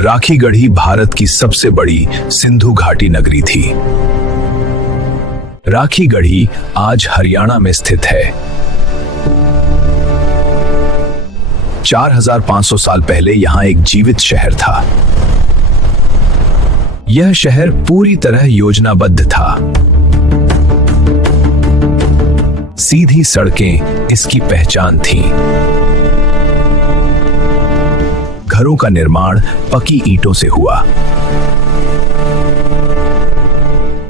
राखीगढ़ी भारत की सबसे बड़ी सिंधु घाटी नगरी थी। राखीगढ़ी आज हरियाणा में स्थित है। 4500 साल पहले यहां एक जीवित शहर था। यह शहर पूरी तरह योजनाबद्ध था। सीधी सड़कें इसकी पहचान थीं। घरों का निर्माण पकी ईंटों से हुआ।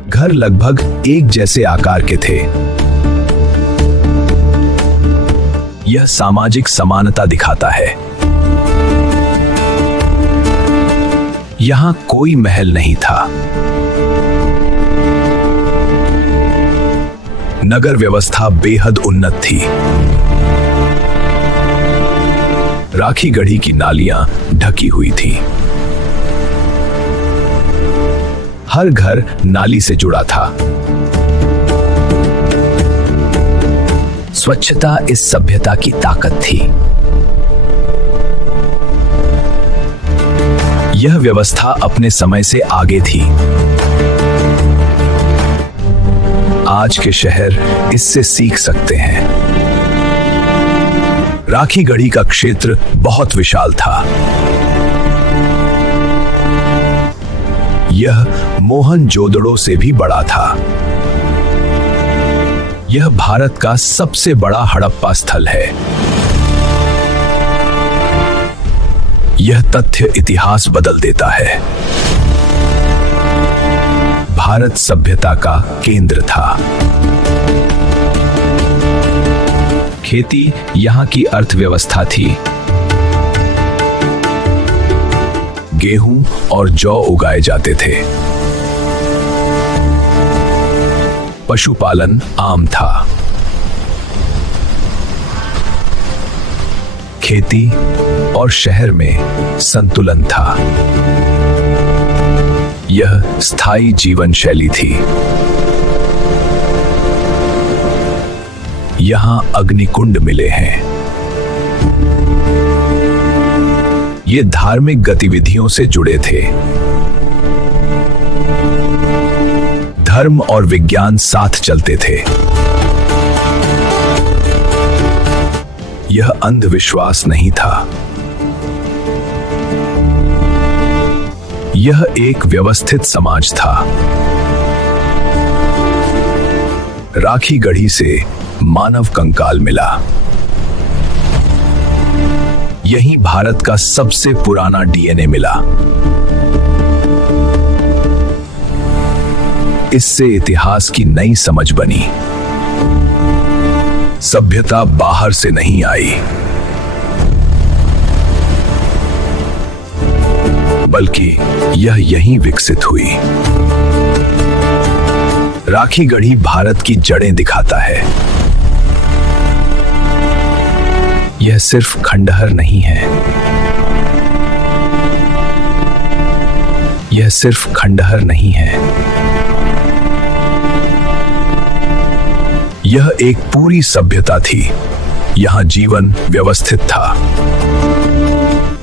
घर लगभग एक जैसे आकार के थे। यह सामाजिक समानता दिखाता है। यहां कोई महल नहीं था। नगर व्यवस्था बेहद उन्नत थी। राखीगढ़ी की नालियां ढकी हुई थी। हर घर नाली से जुड़ा था। स्वच्छता इस सभ्यता की ताकत थी। यह व्यवस्था अपने समय से आगे थी। आज के शहर इससे सीख सकते हैं। राखीगढ़ी का क्षेत्र बहुत विशाल था। यह मोहनजोदड़ो से भी बड़ा था। यह भारत का सबसे बड़ा हड़प्पा स्थल है। यह तथ्य इतिहास बदल देता है। भारत सभ्यता का केंद्र था। खेती यहां की अर्थव्यवस्था थी। गेहूं और जौ उगाए जाते थे। पशुपालन आम था। खेती और शहर में संतुलन था। यह स्थायी जीवन शैली थी। यहां अग्निकुंड मिले हैं। ये धार्मिक गतिविधियों से जुड़े थे। धर्म और विज्ञान साथ चलते थे। यह अंधविश्वास नहीं था। यह एक व्यवस्थित समाज था। राखीगढ़ी से मानव कंकाल मिला। यहीं भारत का सबसे पुराना डीएनए मिला। इससे इतिहास की नई समझ बनी। सभ्यता बाहर से नहीं आई, बल्कि यह यहीं विकसित हुई। राखीगढ़ी भारत की जड़ें दिखाता है। यह सिर्फ खंडहर नहीं है। यह सिर्फ खंडहर नहीं है। यह एक पूरी सभ्यता थी। यहां जीवन व्यवस्थित था।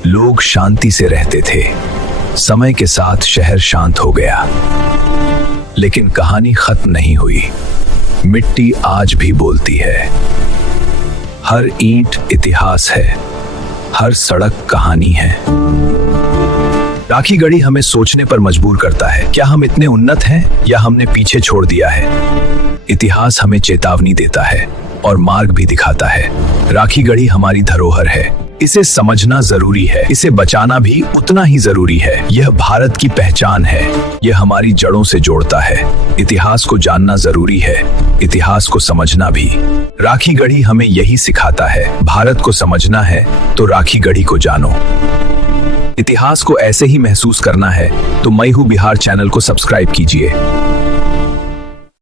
लोग शांति से रहते थे। समय के साथ शहर शांत हो गया, लेकिन कहानी खत्म नहीं हुई। मिट्टी आज भी बोलती है। हर ईंट इतिहास है। हर सड़क कहानी है। राखीगढ़ी हमें सोचने पर मजबूर करता है। क्या हम इतने उन्नत हैं या हमने पीछे छोड़ दिया है? इतिहास हमें चेतावनी देता है और मार्ग भी दिखाता है। राखीगढ़ी हमारी धरोहर है। इसे समझना जरूरी है। इसे बचाना भी उतना ही जरूरी है। यह भारत की पहचान है। यह हमारी जड़ों से जोड़ता है। इतिहास को जानना जरूरी है। इतिहास को समझना भी। राखीगढ़ी हमें यही सिखाता है। भारत को समझना है तो राखीगढ़ी को जानो। इतिहास को ऐसे ही महसूस करना है तो मैं हूं बिहार चैनल को सब्सक्राइब कीजिए।